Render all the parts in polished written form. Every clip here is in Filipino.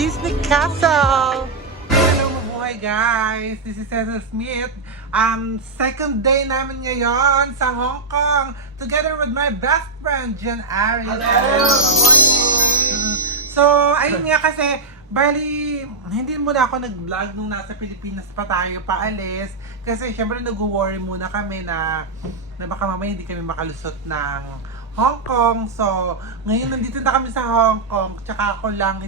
Disney Castle! Hello, mabuhay guys! This is Cecil Smith. Second day namin ngayon sa Hong Kong together with my best friend, Jen Ari. Hello! So, ayun nga kasi, bali, hindi muna ako nag-vlog nung nasa Pilipinas pa tayo paalis. Kasi syempre nag-worry muna kami na baka mamaya hindi kami makalusot ng Hong Kong. So, ngayon nandito na kami sa Hong Kong. Tsaka ako lang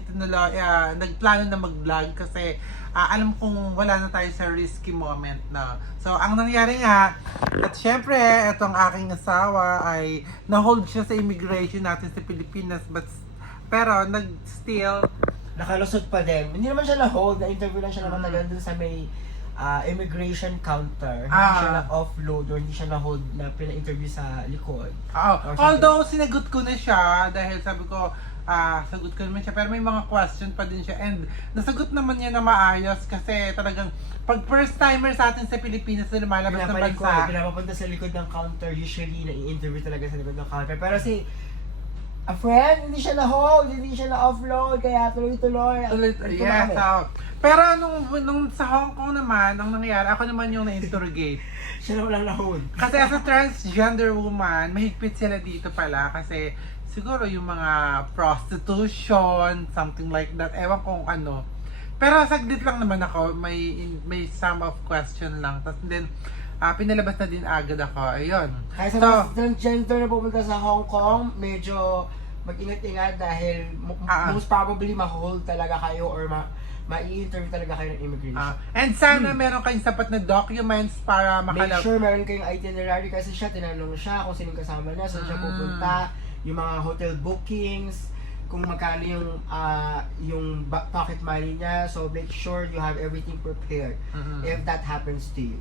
nagplano na mag-vlog kasi alam kong wala na tayo sa risky moment na. So, ang nangyari nga, at syempre, itong aking asawa ay na-hold siya sa immigration natin sa Pilipinas. Pero, nag-still, Nakalusot pa din. Hindi naman siya na-hold. Na-interview lang siya naman tagal dun sa may immigration counter. Hindi siya na-offload or hindi siya na-hold na pina-interview sa likod. Although, sinagot ko na siya dahil sabi ko, sagot ko naman siya. Pero may mga question pa din siya. And nasagot naman niya na maayos kasi talagang pag first timer sa atin sa Pilipinas na lumalabas ng bansa. Pinapapunta sa likod ng counter. Usually, na-i-interview talaga sa likod ng counter. Pero a friend, hindi siya na-hold, hindi siya na-offload, kaya tuloy-tuloy. Yes, pero nung sa Hong Kong naman, ang nangyari, ako naman yung na-interrogate. Siya naman lang na-hold. Kasi as a transgender woman, mahigpit sila dito pala kasi siguro yung mga prostitution, something like that, ewan kung ano. Pero saglit lang naman ako, may some of question lang. Tapos then, pinalabas na din agad ako. Ayun. Kaya sa mga transgender na pupunta sa Hong Kong, medyo mag-ingat-ingat dahil most probably ma-hold talaga kayo or ma-i-interview talaga kayo ng immigration. And sana meron kayong sapat na documents para Make sure meron kayong itinerary kasi tinanong siya kung sinong kasama niya, saan siya pupunta, yung mga hotel bookings, kung magkano yung pocket money niya. So make sure you have everything prepared if that happens to you.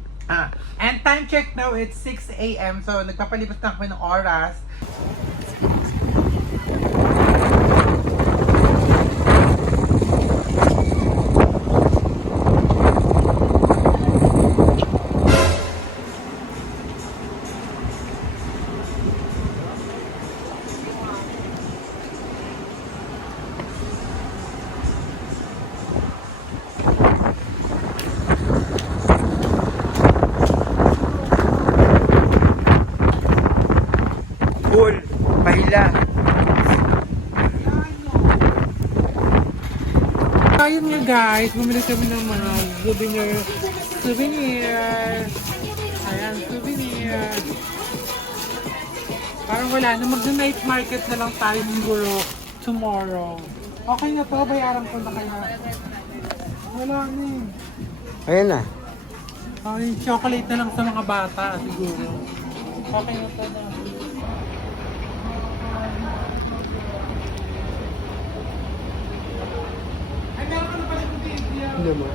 And time check now, it's 6 a.m. So, nagpapalipas na kami ng oras. Full, pahila. Ayun nga guys, bumili kami ng mga souvenir. Ayan, souvenir. Parang wala na, mag-night market na lang tayo siguro tomorrow. Okay na to, bayaran ko na kaya. Wala na eh. Ayan na. Yung chocolate na lang sa mga bata siguro. Okay na to na. Hindi mo.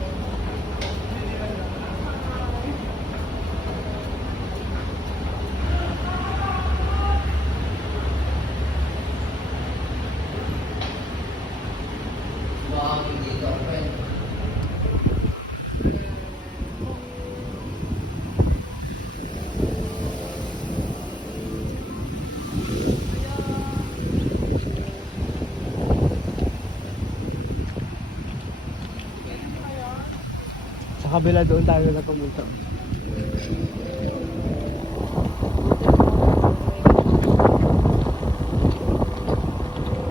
Sa kabila doon tayo na pumunta.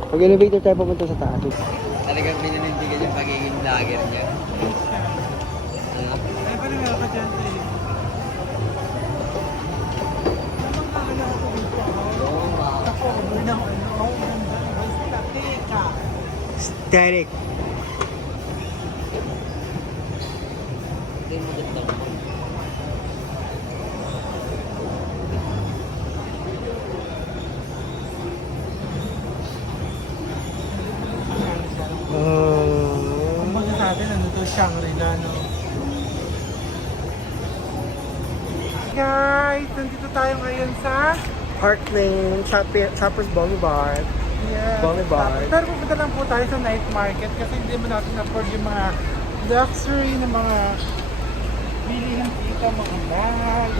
Pag-elevator tayo pumunta sa taas. Talagang pinanindigan yung pagiging vlogger niya. Ay, pala meron ka dyan sa'yo. Ako, na ako. Basta, teka. Aesthetic. Hindi mo ganda mo. Kumbaga sa atin, ano to, Shangri-La, no? Guys, nandito tayo ngayon sa Park Lane, Shoppers Boulevard. yes. Boulevard. Pero pupunta lang po tayo sa night market kasi hindi mo natin afford yung mga luxury na mga bilihan dito, mga bag,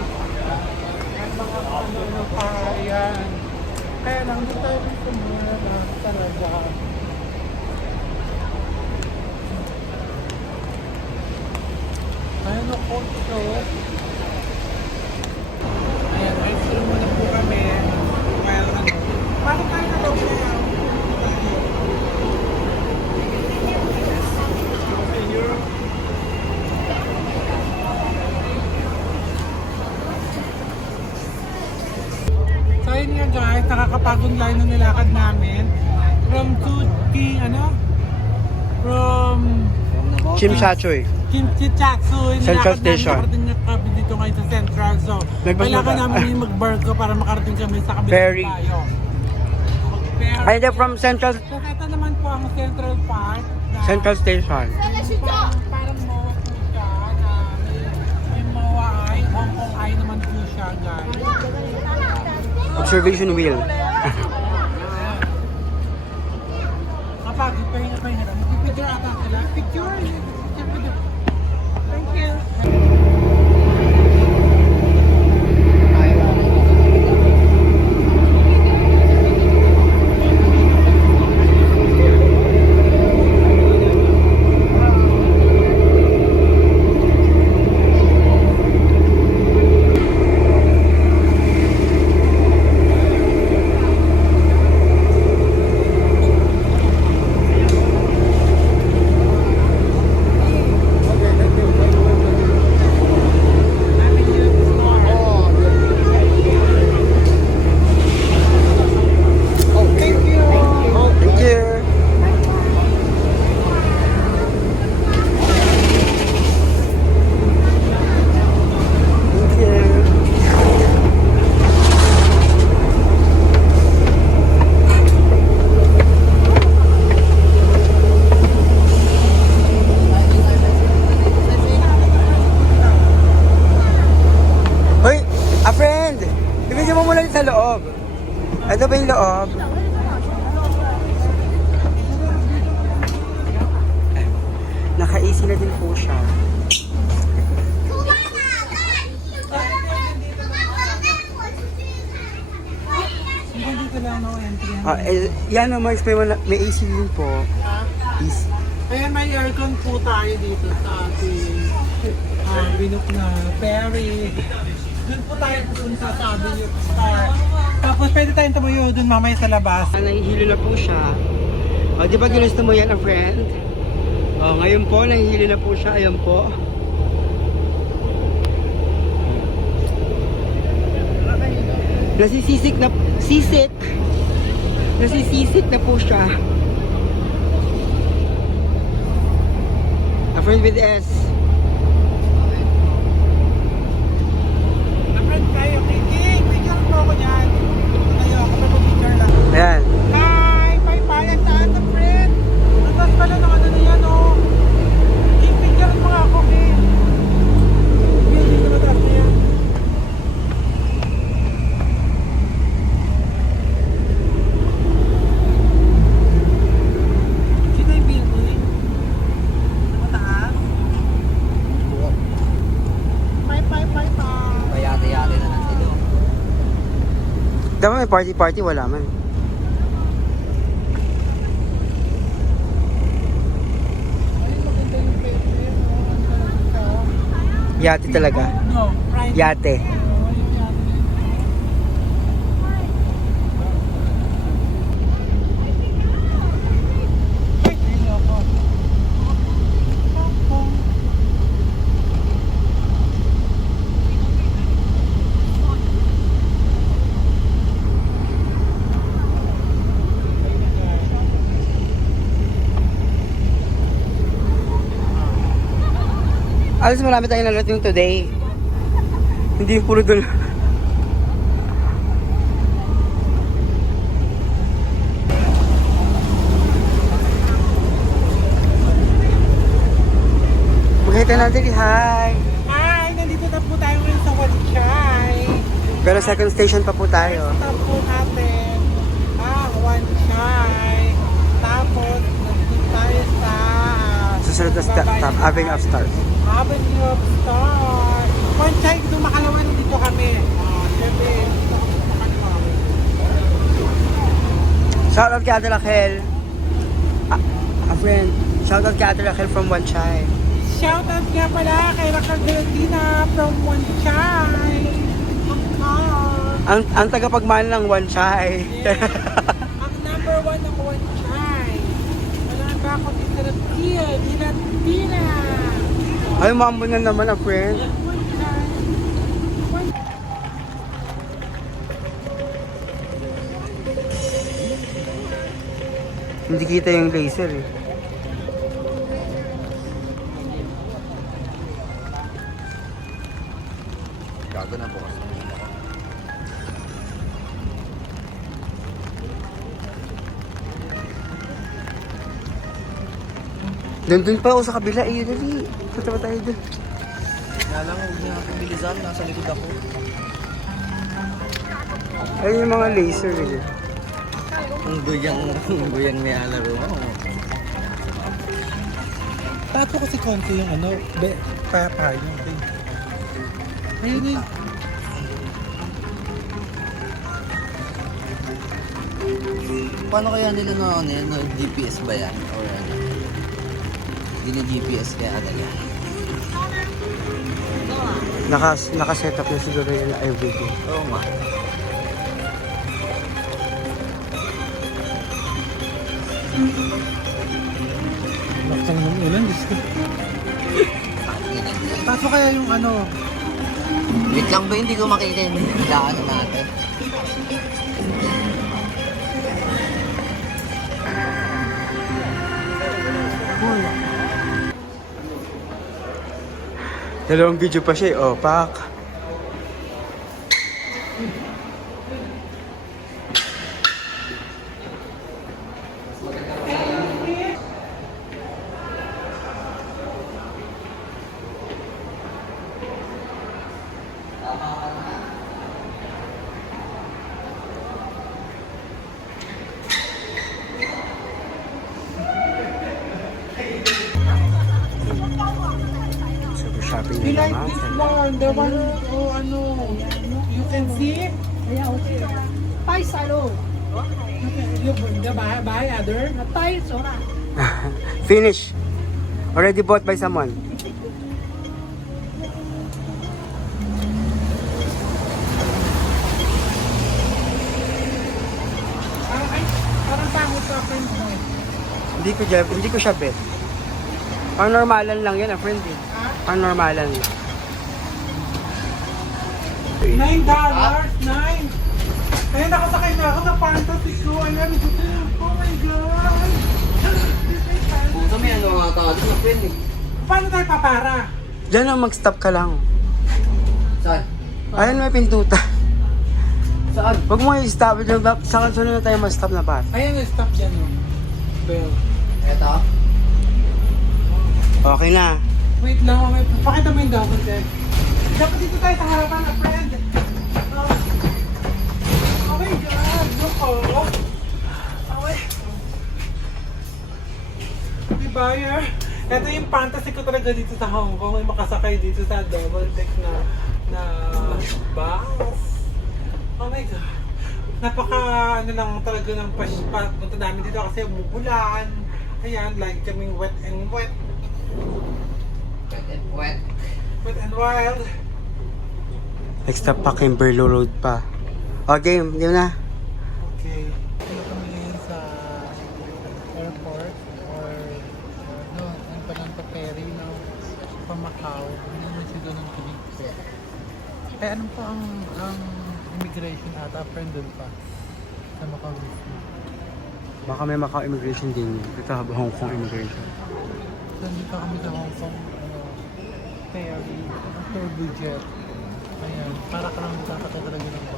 at mga ano pa yan. Kaya lang, hindi tayo dito muna na talaga. Ayun o, cold ito. Ayan, ice cream muna po kami. While ano, paano tayo na daw kaya? So ayun nga guys, nakakapagong line na nilakad namin. From Chimchachoy. Chimchachatsu. Central Station. Nakarating na kami dito ngayon sa Central. So, kailangan namin yung mag-barko para makarating kami sa kabilang Ferry. tayo. Ay, they're from Central So, ito naman po ang Central Park. Central Station. Parang MOA po siya. Na may MOA ay, Hong Kong ay naman po siya, guys. Observation wheel. Kapag pahinga. Picture ata sila. Picture. Thank you. Thank you. Thank you. Hoy, a friend! Ibigyan mo muna sa loob. Ito ba yung loob? Naka-easy na din po siya. Dito lang ako entry. Yan naman, may AC din po. Easy. Ayan, may aircon po tayo dito sa ating binok na ferry. Doon po tayo pupunta sa Avenue Star. Tapos pwede tayong tumuyo doon mamaya sa labas. Nahihilo na po siya. Di ba ginusto mo yan, a friend? Ngayon po, nahihilo na po siya. Ayan po. Nasisisik na po siya. A friend with S. Friend tayo, King! Picture po ako dyan. Tayo, ako pa picture lang. Ayan. Hi! Bye-bye! Ang taas ng friend! Ang taas pala ng ano na yan, oh! King, picture mo nga ako, King! Building na mataas na yan. Sino yung building? Mataas? Bye-bye! Payate-yate na lang sila. Dapat may party-party, wala man. Yate talaga. No, private. Yate. Alas marami tayong nalating today. Hindi yung puro doon. Magkita natin, hi! Hi! Nandito na po tayo ngayon sa Wanchay. Pero second station pa po tayo. Stop po natin ang Wanchay. Tapos, nandito tayo sa Susunod na stop, Avenue of Stars. Avenue of Stars. Wanchay, kung makalawan dito kami. Siyempre, dito kami sa makalawan. Shout out kay Ate Raquel. A friend. Shout out kay Ate Raquel from Wanchay. Shoutout nga pala kay Rakan Valentina from Wanchay. Ang tagapagmahal ng one chai. Yeah. Ang number 1 ng Wanchay. Wala ba ako Valentina? Valentina. Ay, mambo na naman ang friend. Wanchay. Hindi kita yung laser eh. Gago na bukas. Doon pa ako sa kabila eh. Dali. Punta pa tayo doon. Kaya lang, huwag niya akong bilisan. Nasa likod ako. Ayun yung mga laser eh. Kung guyang nilalaro mo. Tato kasi konti yung ano, yung thing. Ayun eh. Paano kaya nila no GPS ba yan? Or ano? Gini-GPS kaya talaga. Nakaset up na siguro yun everyday. Oo nga. Laksang ng ulan, Diyos ko. Tato kaya yung ano, Wait lang ba, hindi ko makita yung daan natin. Dalawang video pa siya eh. Oh, pak. So, shopping you na like naman. this one, the one, oh ano, you can see? Yeah, okay. Pai salo. You buy other? Pai sora. Finish. Already bought by someone. Parang pangit sa friend mo. Hindi ko siya bet. Pang normalan lang yan, friend eh. Pang normalan lang. $9, 9. Ayun, nakasakay na ako sa fantasy ko. Alam, oh my God. Kung kami ano mga tawag na friend eh. Paano tayo papara? Diyan na mag-stop ka lang. Saan? Ayun, may pintuta. Saan? Huwag mo i-stop. Sa kansunod na tayo mag-stop na pa. Ayun, stop dyan. Oh. Bell. Eto? Okay na. Wait lang, pakita mo yung double deck. Dapat dito tayo sa harapan na friend. Oh my God, look oh. Okay. Diba yun? Ito yung fantasy ko talaga dito sa Hong Kong. May makasakay dito sa double deck na bus. Oh my God. Napaka ano lang talaga ng punta namin dito kasi umuulan. Ayan, like kaming wet and wet. Wet and wet. Wet and wild. Next stop pa Kimberley Road pa. O, game na. Okay. Ano kami ngayon sa airport or ano pa lang pa ferry, no? Pa Macau. Hindi naman siya doon ng tulig. Eh, ano pa ang immigration ata? Friend doon pa. Sa Macau mismo. Baka may Macau immigration din yun. Ito, Hong Kong immigration. So, dito kami sa Hong Kong ferry. Turbojet. Ayan. Para ka lang nakakata talaga ng bangka.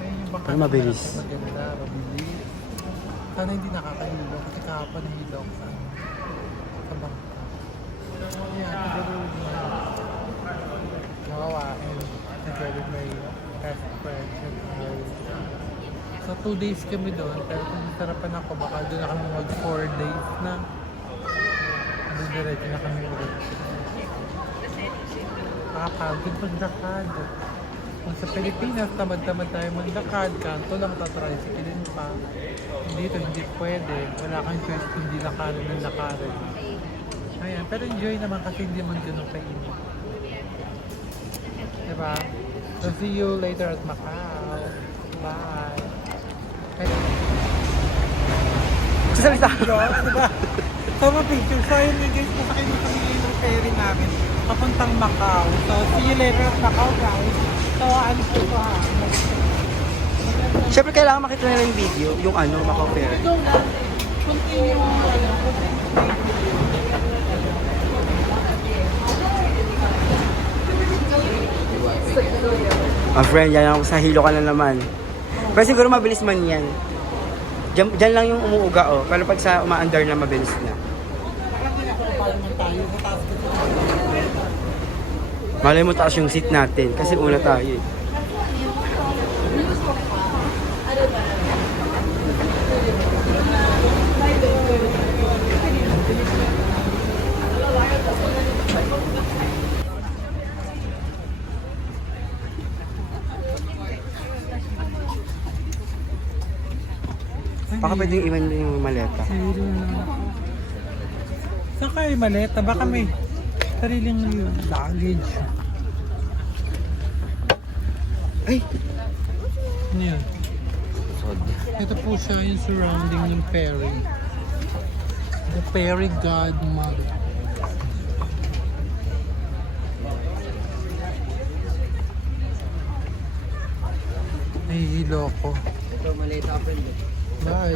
Ayan yung bangka. Pero mabilis. Maganda, mabilis. Sana hindi nakakahilo kasi kahapon nahilo ako sa bangka. Ayan, siguro nawawain together with my best friend and I. So 2 days kami doon, pero kung sarapan ako, baka doon na kami mag 4 days na. Doon diretso na kami ulit. Nakapagod maglakad. Kung sa Pilipinas, tamad-tamad tayo maglakad, kanto lang, tatricyclein pa. Dito, hindi pwede. Wala kang choice kundi lakarin ng lakarin. Ayan, pero enjoy naman kasi hindi man ganun kainit. Diba? So see you later at Macau. Bye! Sasalita. Diba? Tama picture. So ayun nga guys, pasakay mo kami ng ferry namin papuntang Macau. So see you later at Macau guys. So alis ko ha. Siyempre kailangan makita nila yung video, yung Macau Fair. Ito na. Continue. Friend, yan ako sa hilo ka na naman. Pero siguro mabilis man yan. Diyan lang yung umuuga pero pag sa umaandar na mabilis na. Malay mo taas yung seat natin kasi una tayo eh. Baka pwedeng iwan mo yung maleta. Saan kayo maleta? Baka may sariling luggage. Ay! Ano yun? Ito po siya yung surrounding ng ferry. The Fairy Godmother. Nahihilo ko. Ito, maleta ka friend. Ay,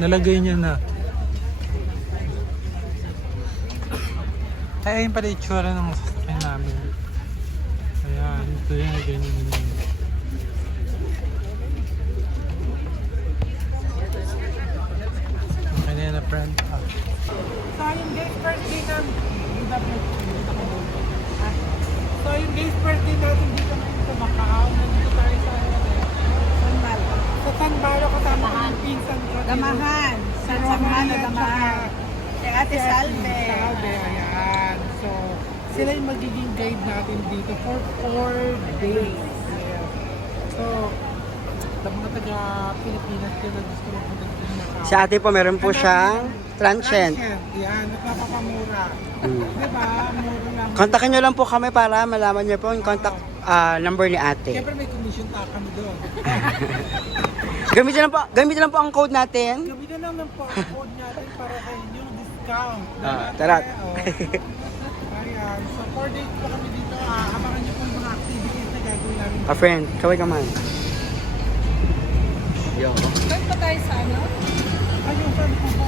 nalagay niya na. Ay, ayun pala itsura ng sasakyan namin. Ayan, ito yan, ganyan yun. Okay na yan na friend. So ayun guys, birthday namin. So ayun guys, birthday natin dito ngayon sa Macau. Nandito tayo sa sa San Malo kasama ko yung pinsan ko. Damahan. Si San Roman Malo, at Damahan. Si Ate Salve. Salve, ayan. So, sila yung magiging guide natin dito for 4 days. Yeah. So, sa mga taga-Pilipinas ko na gusto mo punta dito ng Macau. Si ate po, meron po siyang transient. Yan, napapamura. Diba? Mura lang. Kontakin nyo lang po kami para malaman nyo po yung contact number ni ate. Siyempre may commission ta kami doon. Gamitin lang po ang code natin. Gamitin lang ng code natin para sa inyong discount. Tara. Ayan. So 4 days pa kami dito. Abangan niyo kung mga activities na gagawin namin. Friend, kaway ka man. Yo. Saan pa tayo sa ano? Ayun, saan po po?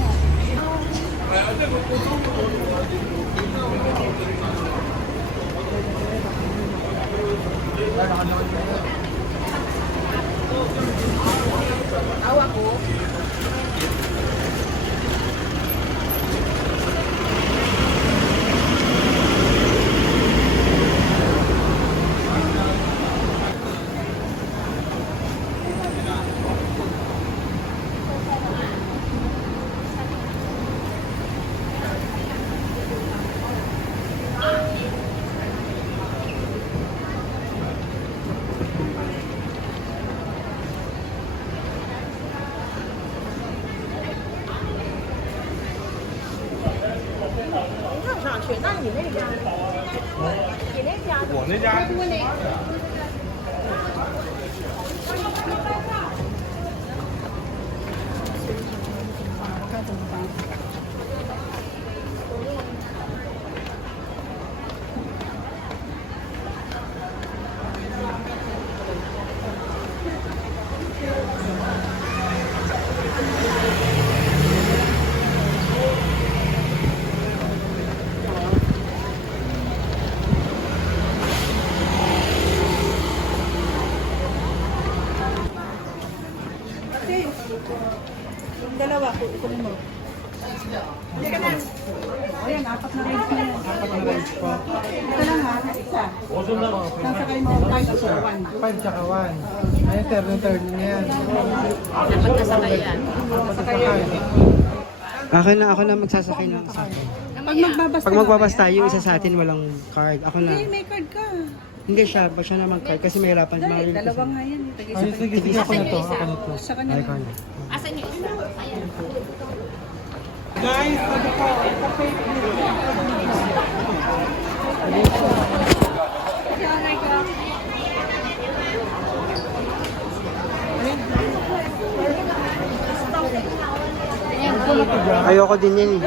Yung dalawa ko, ito mo. Hindi ka na. Ayan, 4 na rides na yan. 4 na rides po. Ito lang ha, isa. Sasakay mo 5 or 1. 5 tsaka 1. Ayun, turn na yan. Dapat nasakay yan. Ako na magsasakay ng sasakay. Pag Pag magbabas tayo, yung isa sa atin walang card. Ako na. Hindi, may card ka. Hindi siya, ba siya na mag-card kasi may hirapan. Dahil, dalawa nga yan. Ay, sige, sige, ako na to. Ako na to. Sa kanya. Icon. Asan yung isa? Ayan. Guys, ano po, ito fake news. Ayoko din yan eh.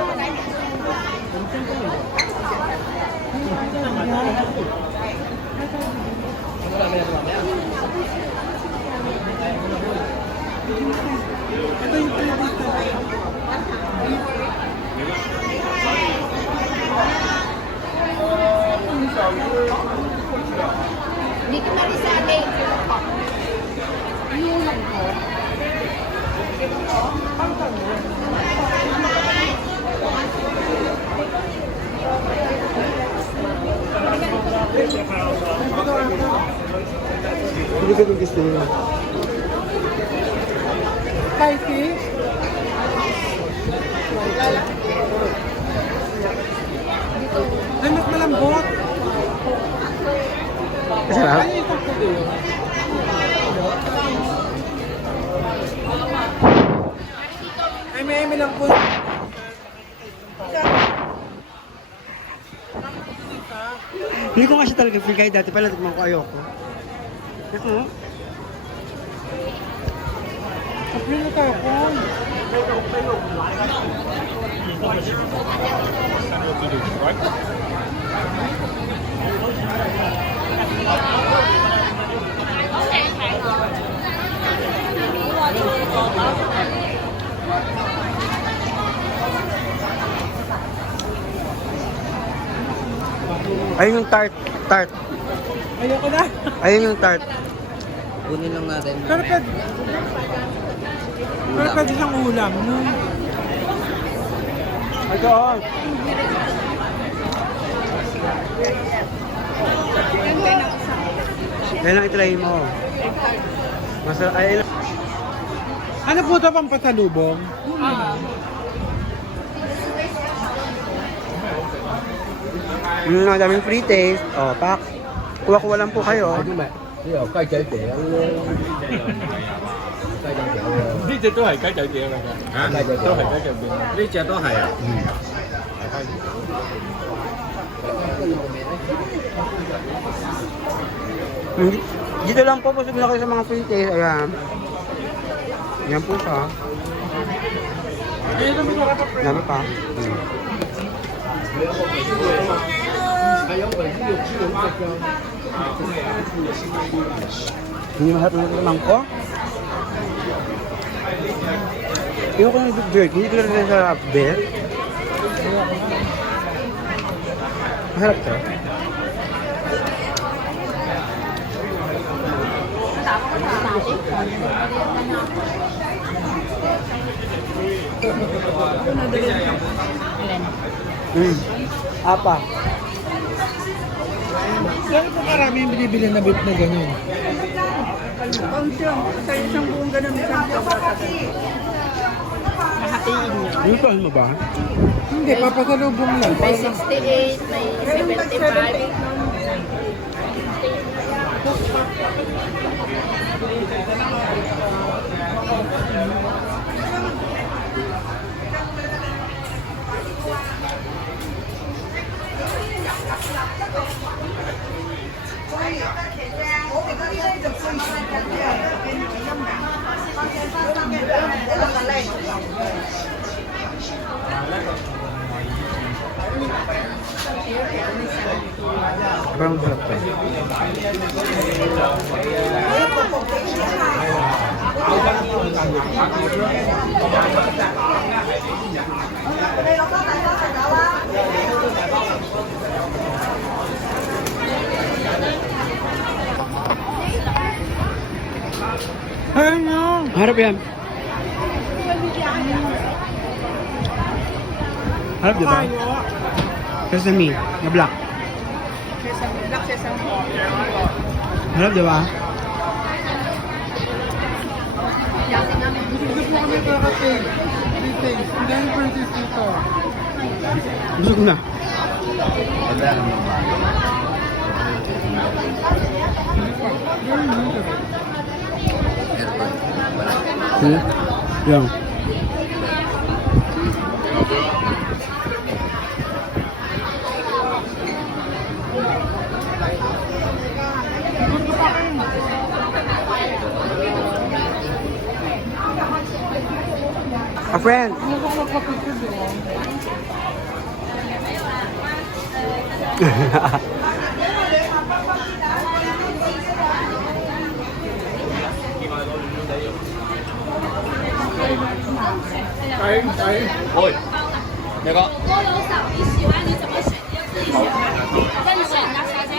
Ito yung pinito. Hindi ko na rin sa akin. Hindi ko din gusto nila. Spicy. Ay, mas malambot. Masarap? Ay, ito ko din. Ay, may lang po. Hindi ko nga siya talaga feel kahit dati pala tikman ko ayoko. Ito. Kapil na tayo po. Ayun yung tart. Tart. Ayoko na. Ayun yung tart. Kunin lang natin. Pero pwede siyang ulam. No? Ito oh. Yan ang itry mo. Masarap. Ay, Ano po ito pang pasalubong? daming free taste. Oh, pak. Kuha-kuha lang po kayo. 呢個雞仔餅咧，呢只都係雞仔餅嚟㗎，雞仔都係雞仔餅，呢只都係啊。Dito lang po, busog na kayo sa mga free taste. Ayan. Yan po siya. Dami pa. Hindi masarap na naman ko. Ayoko na yung jerky. Hindi ko rin sa beer. Masarap to. Apa? Gano'n po karami yung binibili na beef na gano'n? Sa isang buong ganun, isang Mahatiin nyo. Lutuan mo ba? Hindi, papasalubong lang. May 68, may 75. Parang masarap to. Ano? Harap yan. Harap diba? Sesame, na black. Harap diba? Gusto po kami kakating. Details. Ang dami purchase dito. Busog na. Yan. A friend. Ôi, nhà con. 菠萝手你喜欢你怎么选就自己选，任选那啥先。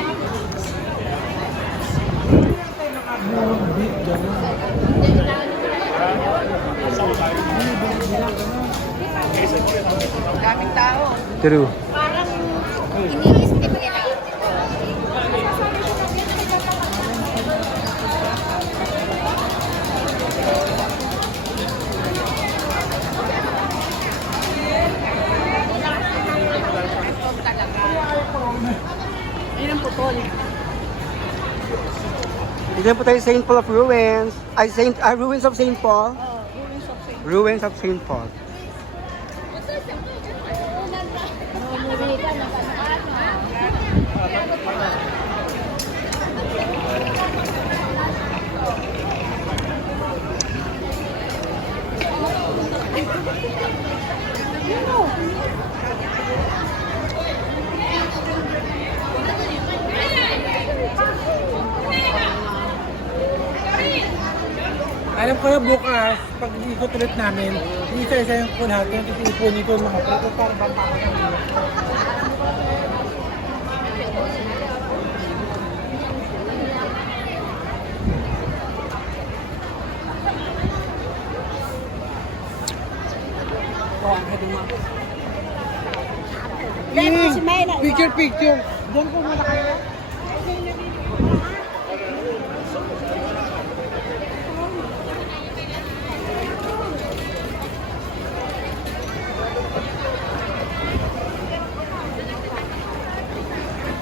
True. Parang ini-steam nila. Ayun ang putol. Dito po tayo St. Paul of Ruins. Ruins of St. Paul. Ruins of St. Paul. Bumili ka ng Alam ko na bukas, pag ikot ulit namin, isa-isa yung po natin, kasi ipunin ko yung mga plato para banta ko namin. Picture! Diyan po muna kayo.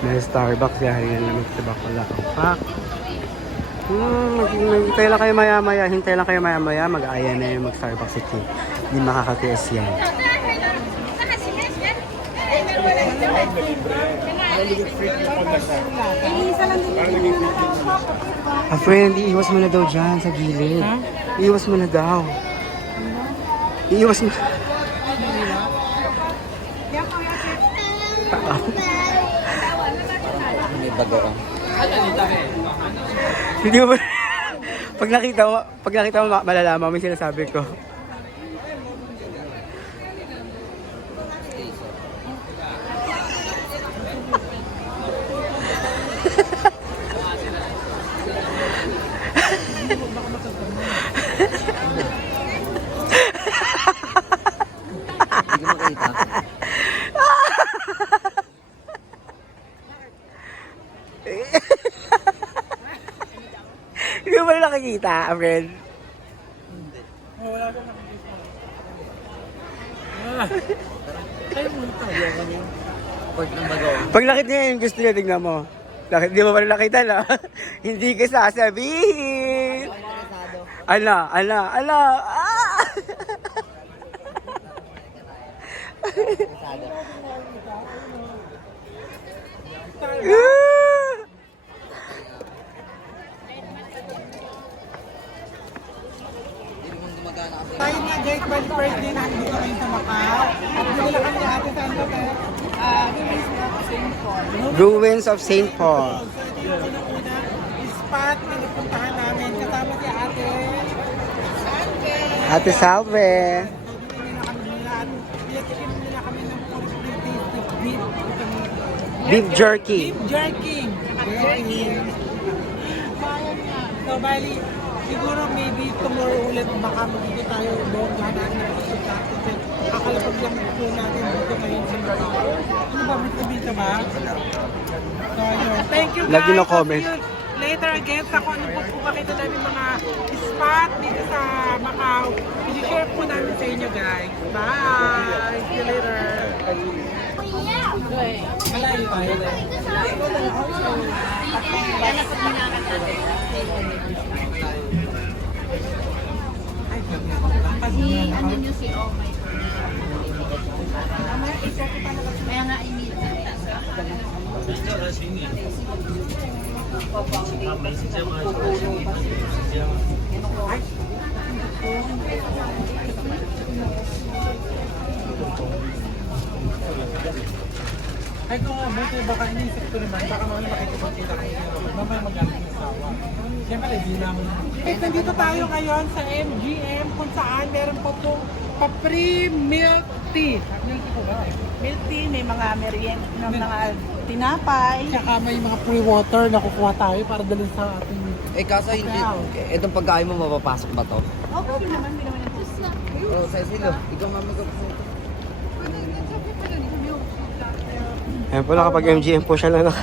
May Starbucks yan. Yan lang sa Bacalac Park. Hintay lang kayo maya-maya. Mag-aya na yung mag-Starbucks si Kim. Hindi makakatiis yan. A friend, iiwas mo na daw dyan sa gilid. Iiwas mo na daw. Iiwas mo. May bago ka. Hindi mo pag nakita mo malalaman mo yung sinasabi ko. Hindi ko makita. Hindi mo na nakikita, friend. Wala akong nakikita. Port ng bago. Pag nakita niya yung gusto niya, tignan mo. Hindi mo pa rin nakita na. Hindi ka sasabihin. Ala. Ah! Hindi naman gumagana kasi. Tayo nga guys, bali birthday namin dito ngayon sa Macau. At dito lang kami ate sa ano Ruins of St. Paul. So ito yung unang-una spot na napuntahan namin. Kasama si ate. Ate Salve. Pinatikim nila kami ng beef. Beef jerky. Beef jerky. So bali, siguro maybe tomorrow ulit baka magiging tayo doon lahat ng pagkita. Kasi kakalapag lang po natin dito ngayon sa Macau. Ano ba, may sabihin ka ba? So yun. Thank you guys. Lagi no comment. See you later again sa kung ano po makita namin mga spot dito sa Macau. I-share po namin sa inyo guys. Bye! See you later! Malayo tayo. Ano nyo si Oh my God. Kaya nga init. Ay kung nga, buti baka iniisip ko naman, baka mga makikipagkita kayo ng Robert, mamaya magalit yung asawa. Siyempre, di lang. Eh, nandito tayo ngayon sa MGM kung saan meron po pong pa-free milk tea. Milk tea po ba? Milk tea, may mga meriend ng mga tinapay. Tsaka may mga free water na kukuha tayo para dalhin sa ating... Eh kaso hindi, itong pagkain mo mapapasok ba to? Okay naman, hindi naman yung Oh, Cecilio, ikaw mami ko. Ayan po, nakapag MGM po siya na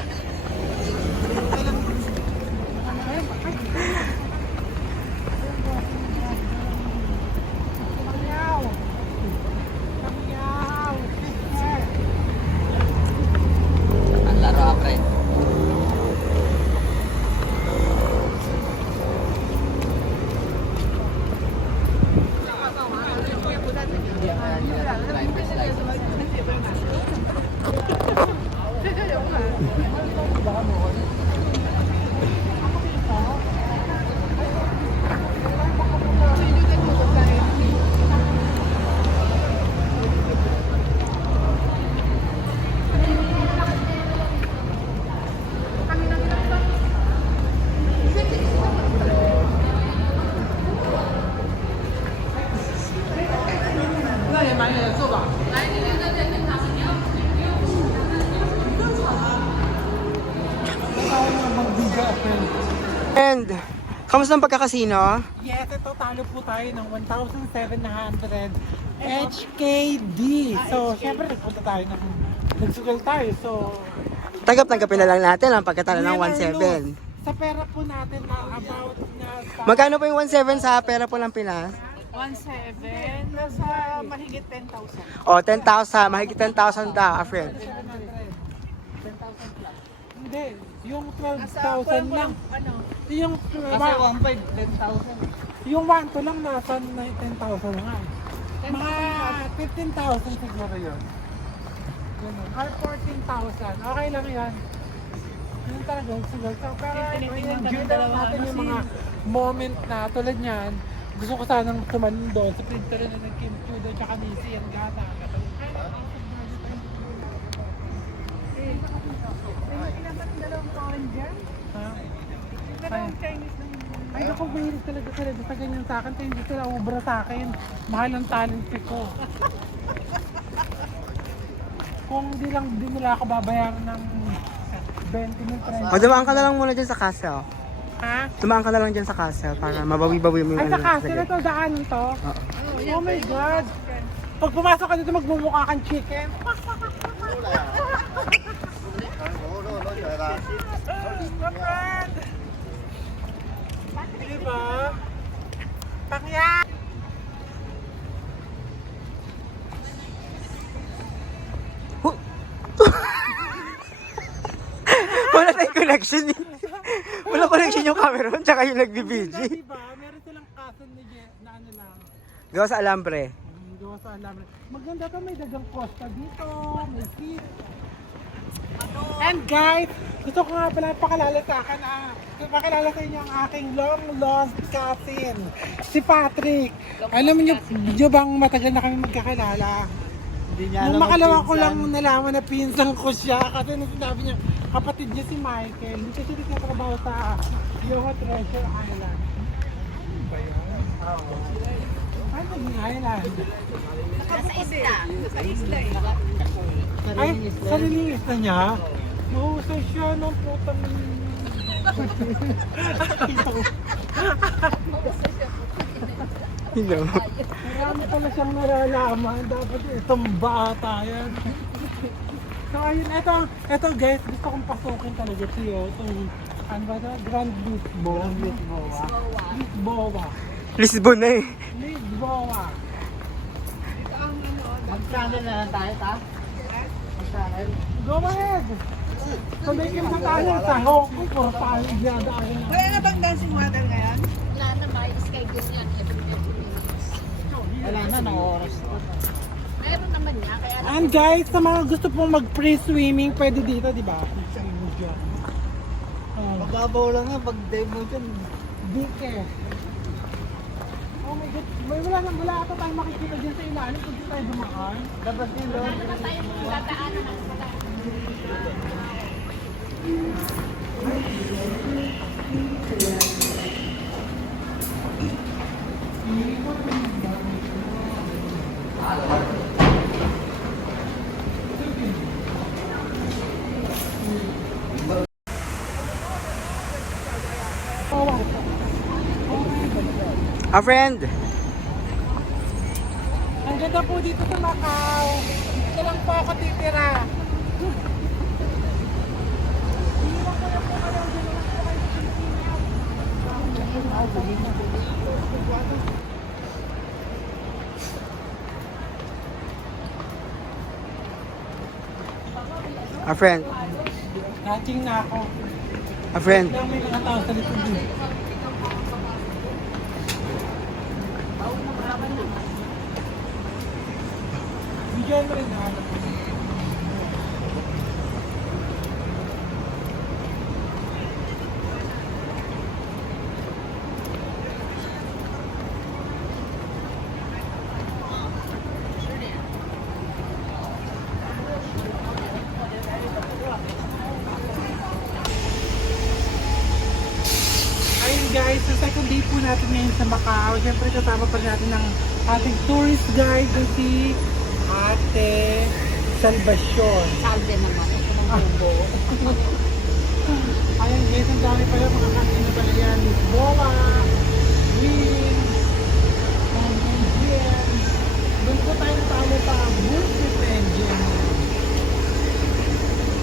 Ang laro apre. Driver's license. And, kamusta ang pagkakasino? Yes, ito talo po tayo ng 1,700 HKD. So, syempre nagpunta tayo nagsugal tayo. So, Tanggap-tanggapin na lang natin ang pagkatalo ng win or 1.7. lose, sa pera po natin na about na sa... Magkano po yung 1.7 sa pera po ng Pinas? 1.7, nasa mahigit 10,000. O, 10,000. Mahigit 10,000 daw, friend. 10,000 plus. Hindi, yung 12,000 lang. Ano? Yung 1,500, 10,000. Yung 1 to lang nasa 10,000 na nga. Mga 15,000 siguro yun. Ganun. Or 14,000. Okay lang yan. Yun talaga, siguro. So, pero enjoy lang natin yung mga moment na tulad niyan. Gusto ko sanang tumanin doon sa printer na nag-kimchi doon tsaka nisi ang gata. Dapat dalawang foreign dyan? Ha? Dalawang Chinese na yun. Ay, ako mahilig talaga sila sa ganyan sa akin. Kaya hindi sila ubra sa akin. Mahal ang talent ko. Kung di lang din nila ako babayaran ng 20 ng 30. O, dumaan ka na lang muna dyan sa castle. Ha? Dumaan ka na lang dyan sa castle para mabawi-bawi mo yung Ay, sa castle na to, daan to? Oh my God! Pag pumasok ka dito, magmumukha kang chicken. Kapag! Diba? Pangya! Wala tayong connection eh. Wala connection yung camera mo, tsaka yung nagbibidyo. Diba? Meron silang castle na, na ano lang. Gawa sa alambre. Gawa sa alam. Maganda to, may dagang costa dito, may seat. And guys, gusto ko nga pala pakilala sa akin, pakilala sa inyo ang aking long lost cousin, si Patrick. Alam niyo bang matagal na kami magkakilala? Nung makalawa ko lang nalaman na pinsan ko siya kasi nung sinabi niya, kapatid niya si Michael. Hindi kasi nagtatrabaho sa Yoho Treasure Island. Ano ba yun? Ay, naging island. Ay, salilinis na niya? Mahusay siya ng putang... Hello. Marami pala siyang nalalaman. Dapat itong bata yan. So ayun, eto guys, gusto kong pasukin talaga siyo. Itong, ano ba ito? Grand Lisboa. Lisboa. Lisbon na eh. Lisboa. Mag-channel na lang tayo, ta? Mag-channel. Go ahead! Tumikim sa tayo sa Hong Kong. Puro tayo dyan. Wala na bang dancing model ngayon? Wala na ba? Schedule yan every minutes. Wala na, oras. Meron naman niya, kaya And guys, sa mga gusto pong mag-free swimming, pwede dito, di ba? Swimming dyan. Mababaw lang nga pag dive mo dyan. Dike. Oh my God, wala ata tayong makikita dyan sa ilalim kung di tayo dumaan. Dapat din doon. naman tayo dadaanan ng A friend! Ang ganda po dito sa Macau. Dito lang po ako titira. A friend! Catching na ako. A friend! Kaya may mga tao sa likod dun. Bigyan mo rin ako. Ayun guys, sa second day po natin ngayon sa Macau. Siyempre kasama pa rin natin ng ating tourist guide na si Ate Salvacion. Salve naman. Ito ng bubo. Ayun guys, ang dami pala mga kanina pala yan. Lisboa, Green, Angel. Doon po tayo talo sa Bullshit Engine.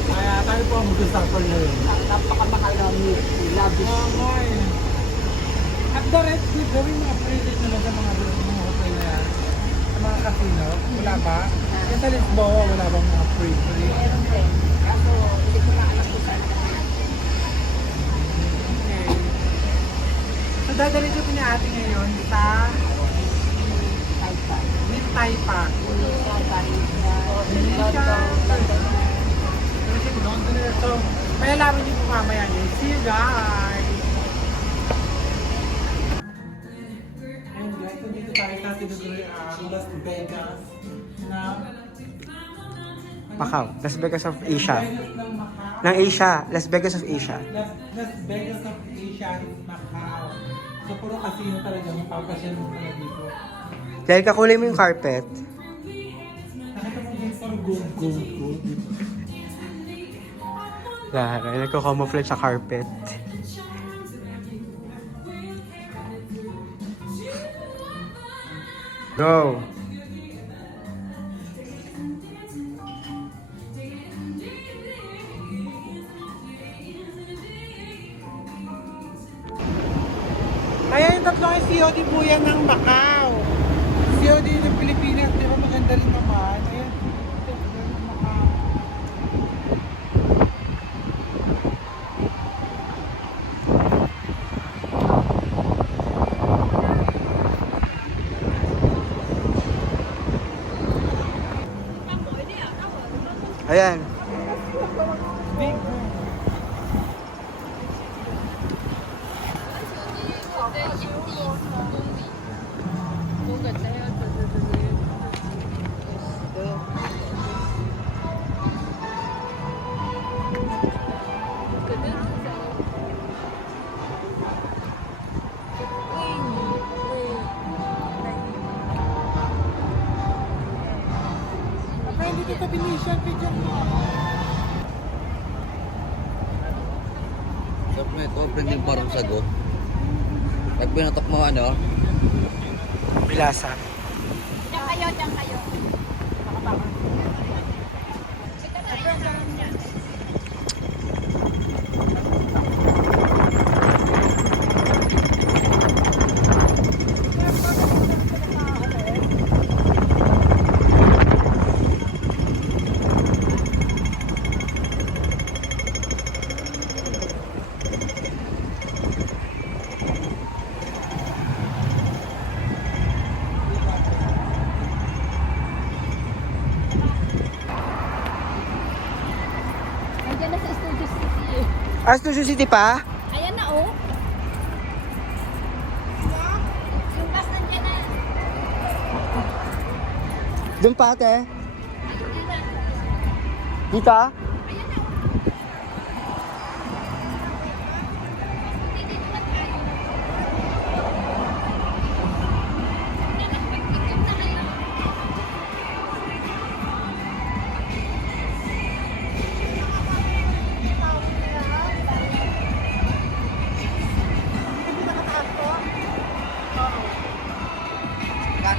Kaya tayo po ang mag-suffer ngayon. Napakamahal na milk. Lavish. Okay. At the Red Sea, gawin mga privilege naman sa mga hotel na yan. Sa mga casino. Wala ba? Yan sa Lisboa, wala bang mga free? Meron din. Kaso, hindi ko na alam kung saan ka na. Okay. So, dadalhin ko ni ate ngayon sa Taipa. So, malalaman niyo po mamaya yun. See you guys! Ayun guys, nandito tayo sa Las Vegas na Macau, Las Vegas of Asia. ng Macau. Ng Asia, Las Vegas of Asia. Las Vegas of Asia is Macau. So, puro casino talaga. Mapapasya mo talaga dito. Dahil kakulay mo yung carpet. Nakita mo yung puro gold. Lara, nagko-camouflage sa carpet. Go! Kaya yung tatlong COD po yan ng Macau. COD ng Pilipinas, di ba maganda rin naman? Ayan, ng Macau. Ayan. Big. Kaya dito sa Venetian, picture mo. Sarap na ito, friend yung parang sago. Pag pinatok mo ano, Bilasa. Diyan kayo, diyan kayo. Nandiyan na sa Studio City. Studio City pa? Ayan na oh. Yung bus nandiyan na. Doon pa ate? Ayun na. Dito?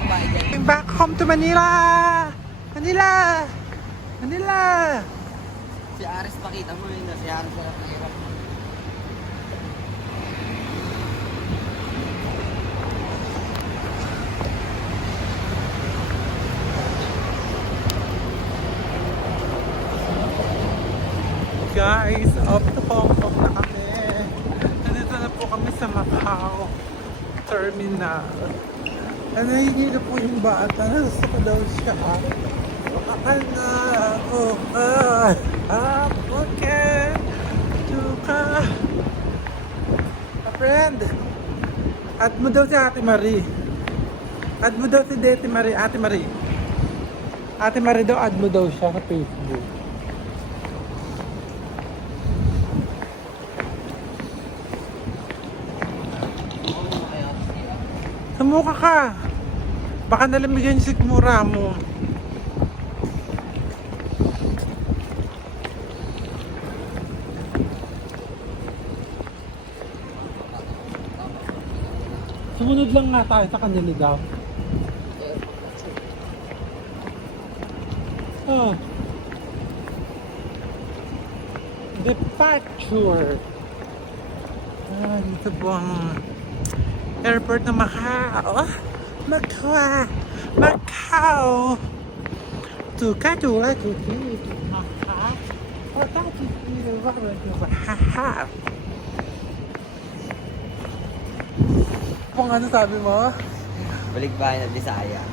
babae dyan. I'm back home to Manila! Manila! Manila! Si Aris, pakita mo yun na. Si Aris na hirap. Guys, off to Hong Kong na kami. Nandito na po kami sa Macau Terminal. Nahihilo po yung bata. Gusto ko daw siya. Okay. Tuka. A friend. Add mo daw si Ate Marie. Add mo daw si Ate Marie. Ate Marie. Ate Marie daw, add mo daw siya sa Facebook. Sumuka ka. Baka nalamigan yung sikmura mo. Sumunod lang nga tayo sa kanila daw. Oh. Departure. Dito po ang airport ng Macau. Macau. Macau. Tuka. Macau. Macau. Kung ano sabi mo? Balikbayan at Bisaya.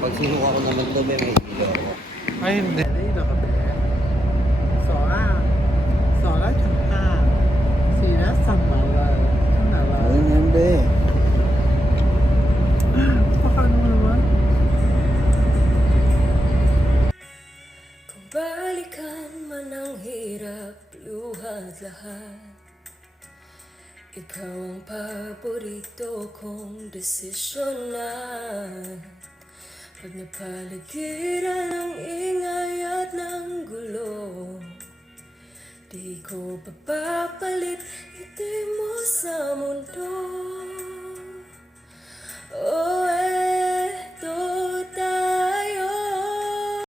Pag sinuka ko naman ito, may kilo ako. Ay, hindi. Dito ka ba? Sora tsaka. Sira sa malay. Ayun yan, be. Paano naman? Kung balikan man ang hirap, luhat lahat, ikaw ang paborito kong desisyon na. Pag napaligiran ng ingay at ng gulo, di ko papapalit ngiti mo sa mundo.